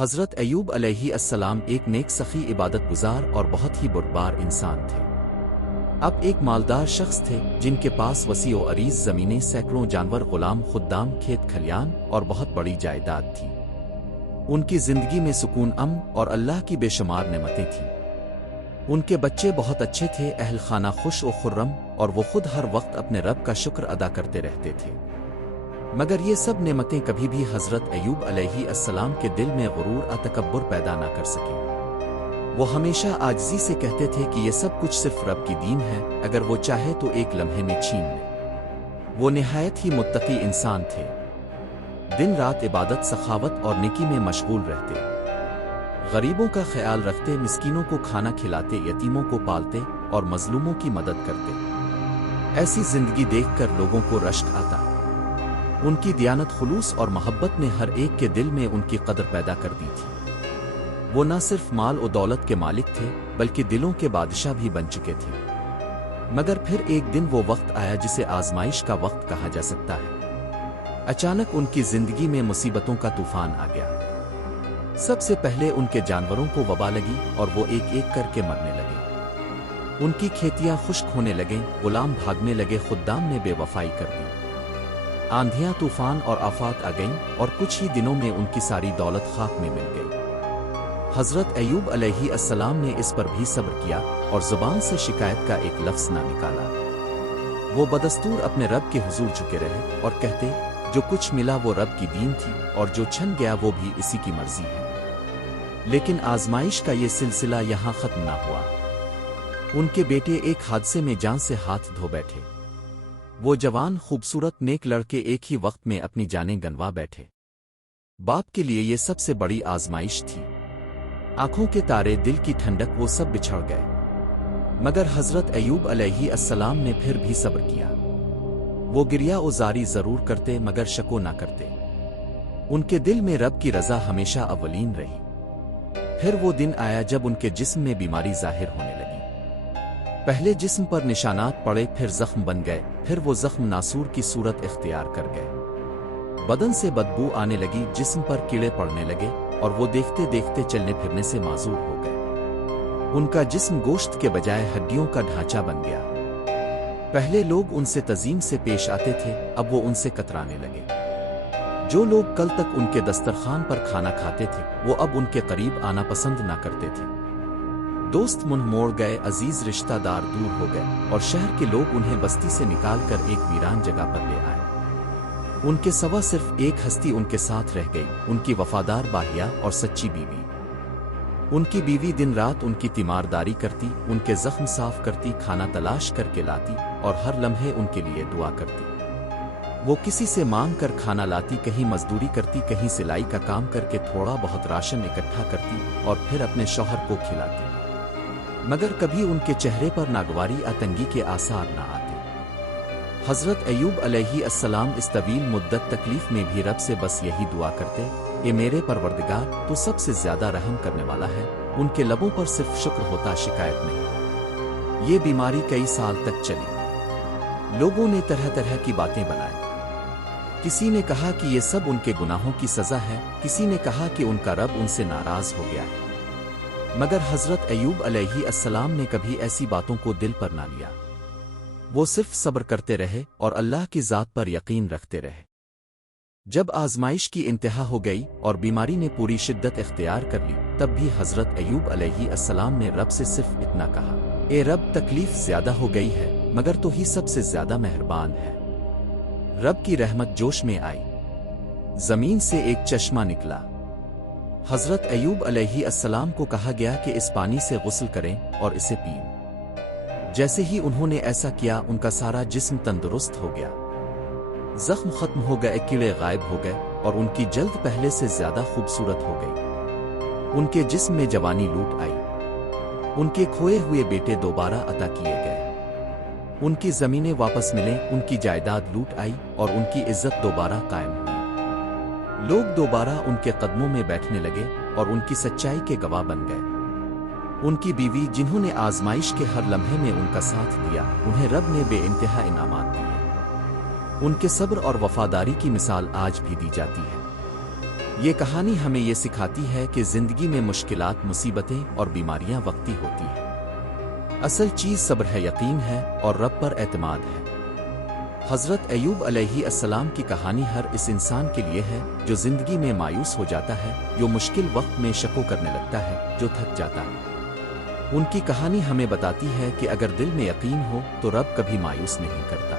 حضرت ایوب علیہ السلام ایک نیک سخی عبادت گزار اور بہت ہی بردبار انسان تھے۔ اب ایک مالدار شخص تھے جن کے پاس وسیع و عریض زمینیں، سینکڑوں جانور، غلام، خدام، کھیت کھلیان اور بہت بڑی جائیداد تھی۔ ان کی زندگی میں سکون، امن اور اللہ کی بے شمار نعمتیں تھیں۔ ان کے بچے بہت اچھے تھے، اہل خانہ خوش و خرم، اور وہ خود ہر وقت اپنے رب کا شکر ادا کرتے رہتے تھے۔ مگر یہ سب نعمتیں کبھی بھی حضرت ایوب علیہ السلام کے دل میں غرور و تکبر پیدا نہ کر سکیں۔ وہ ہمیشہ عاجزی سے کہتے تھے کہ یہ سب کچھ صرف رب کی دین ہے، اگر وہ چاہے تو ایک لمحے میں چھین لے۔ وہ نہایت ہی متقی انسان تھے، دن رات عبادت، سخاوت اور نیکی میں مشغول رہتے، غریبوں کا خیال رکھتے، مسکینوں کو کھانا کھلاتے، یتیموں کو پالتے اور مظلوموں کی مدد کرتے۔ ایسی زندگی دیکھ کر لوگوں کو رشک آتا۔ ان کی دیانت، خلوص اور محبت نے ہر ایک کے دل میں ان کی قدر پیدا کر دی تھی۔ وہ نہ صرف مال و دولت کے مالک تھے بلکہ دلوں کے بادشاہ بھی بن چکے تھے۔ مگر پھر ایک دن وہ وقت آیا جسے آزمائش کا وقت کہا جا سکتا ہے۔ اچانک ان کی زندگی میں مصیبتوں کا طوفان آ گیا۔ سب سے پہلے ان کے جانوروں کو وبا لگی اور وہ ایک ایک کر کے مرنے لگے۔ ان کی کھیتیاں خشک ہونے لگیں، غلام بھاگنے لگے، خدام نے بے وفائی کر دی۔ آندھیاں، طوفان اور آفات آ گئیں اور کچھ ہی دنوں میں ان کی ساری دولت خاک میں مل گئی۔ حضرت ایوب علیہ السلام نے اس پر بھی صبر کیا اور زبان سے شکایت کا ایک لفظ نہ نکالا۔ وہ بدستور اپنے رب کے حضور جھکے رہے اور کہتے، جو کچھ ملا وہ رب کی دین تھی اور جو چھن گیا وہ بھی اسی کی مرضی ہے۔ لیکن آزمائش کا یہ سلسلہ یہاں ختم نہ ہوا۔ ان کے بیٹے ایک حادثے میں جان سے ہاتھ دھو بیٹھے۔ وہ جوان، خوبصورت، نیک لڑکے ایک ہی وقت میں اپنی جانیں گنوا بیٹھے۔ باپ کے لیے یہ سب سے بڑی آزمائش تھی۔ آنکھوں کے تارے، دل کی ٹھنڈک، وہ سب بچھڑ گئے۔ مگر حضرت ایوب علیہ السلام نے پھر بھی صبر کیا۔ وہ گریہ و زاری ضرور کرتے مگر شکو نہ کرتے۔ ان کے دل میں رب کی رضا ہمیشہ اولین رہی۔ پھر وہ دن آیا جب ان کے جسم میں بیماری ظاہر ہونے لگی۔ پہلے جسم پر نشانات پڑے، پھر زخم بن گئے، پھر وہ زخم ناسور کی صورت اختیار کر گئے۔ بدن سے بدبو آنے لگی، جسم پر کیڑے پڑنے لگے اور وہ دیکھتے دیکھتے چلنے پھرنے سے معذور ہو گئے۔ ان کا جسم گوشت کے بجائے ہڈیوں کا ڈھانچہ بن گیا۔ پہلے لوگ ان سے تعظیم سے پیش آتے تھے، اب وہ ان سے کترانے لگے۔ جو لوگ کل تک ان کے دسترخوان پر کھانا کھاتے تھے وہ اب ان کے قریب آنا پسند نہ کرتے تھے۔ دوست منہ موڑ گئے، عزیز رشتہ دار دور ہو گئے اور شہر کے لوگ انہیں بستی سے نکال کر ایک ویران جگہ پر لے آئے۔ ان کے سوا صرف ایک ہستی ان کے ساتھ رہ گئی، ان کی وفادار باہیا اور سچی بیوی۔ ان کی بیوی دن رات ان کی تیمارداری کرتی، ان کے زخم صاف کرتی، کھانا تلاش کر کے لاتی اور ہر لمحے ان کے لیے دعا کرتی۔ وہ کسی سے مانگ کر کھانا لاتی، کہیں مزدوری کرتی، کہیں سلائی کا کام کر کے تھوڑا بہت راشن اکٹھا کرتی اور پھر اپنے شوہر کو کھلاتی۔ مگر کبھی ان کے چہرے پر ناگواری یا تنگی کے آثار نہ آتے۔ حضرت ایوب علیہ السلام اس طویل مدت تکلیف میں بھی رب سے بس یہی دعا کرتے، اے میرے پروردگار، تو سب سے زیادہ رحم کرنے والا ہے۔ ان کے لبوں پر صرف شکر ہوتا، شکایت نہیں۔ یہ بیماری کئی سال تک چلی۔ لوگوں نے طرح طرح کی باتیں بنائیں۔ کسی نے کہا کہ یہ سب ان کے گناہوں کی سزا ہے، کسی نے کہا کہ ان کا رب ان سے ناراض ہو گیا ہے۔ مگر حضرت ایوب علیہ السلام نے کبھی ایسی باتوں کو دل پر نہ لیا۔ وہ صرف صبر کرتے رہے اور اللہ کی ذات پر یقین رکھتے رہے۔ جب آزمائش کی انتہا ہو گئی اور بیماری نے پوری شدت اختیار کر لی، تب بھی حضرت ایوب علیہ السلام نے رب سے صرف اتنا کہا، اے رب، تکلیف زیادہ ہو گئی ہے مگر تو ہی سب سے زیادہ مہربان ہے۔ رب کی رحمت جوش میں آئی، زمین سے ایک چشمہ نکلا۔ حضرت ایوب علیہ السلام کو کہا گیا کہ اس پانی سے غسل کریں اور اسے پئیں۔ جیسے ہی انہوں نے ایسا کیا، ان کا سارا جسم تندرست ہو گیا، زخم ختم ہو گئے، کیڑے غائب ہو گئے اور ان کی جلد پہلے سے زیادہ خوبصورت ہو گئی۔ ان کے جسم میں جوانی لوٹ آئی، ان کے کھوئے ہوئے بیٹے دوبارہ عطا کیے گئے، ان کی زمینیں واپس ملیں، ان کی جائیداد لوٹ آئی اور ان کی عزت دوبارہ قائم ہوئی۔ لوگ دوبارہ ان کے قدموں میں بیٹھنے لگے اور ان کی سچائی کے گواہ بن گئے۔ ان کی بیوی، جنہوں نے آزمائش کے ہر لمحے میں ان کا ساتھ دیا، انہیں رب نے بے انتہا انعامات دیے۔ ان کے صبر اور وفاداری کی مثال آج بھی دی جاتی ہے۔ یہ کہانی ہمیں یہ سکھاتی ہے کہ زندگی میں مشکلات، مصیبتیں اور بیماریاں وقتی ہوتی ہیں۔ اصل چیز صبر ہے، یقین ہے اور رب پر اعتماد ہے۔ حضرت ایوب علیہ السلام کی کہانی ہر اس انسان کے لیے ہے جو زندگی میں مایوس ہو جاتا ہے، جو مشکل وقت میں شکو کرنے لگتا ہے، جو تھک جاتا ہے۔ ان کی کہانی ہمیں بتاتی ہے کہ اگر دل میں یقین ہو تو رب کبھی مایوس نہیں کرتا۔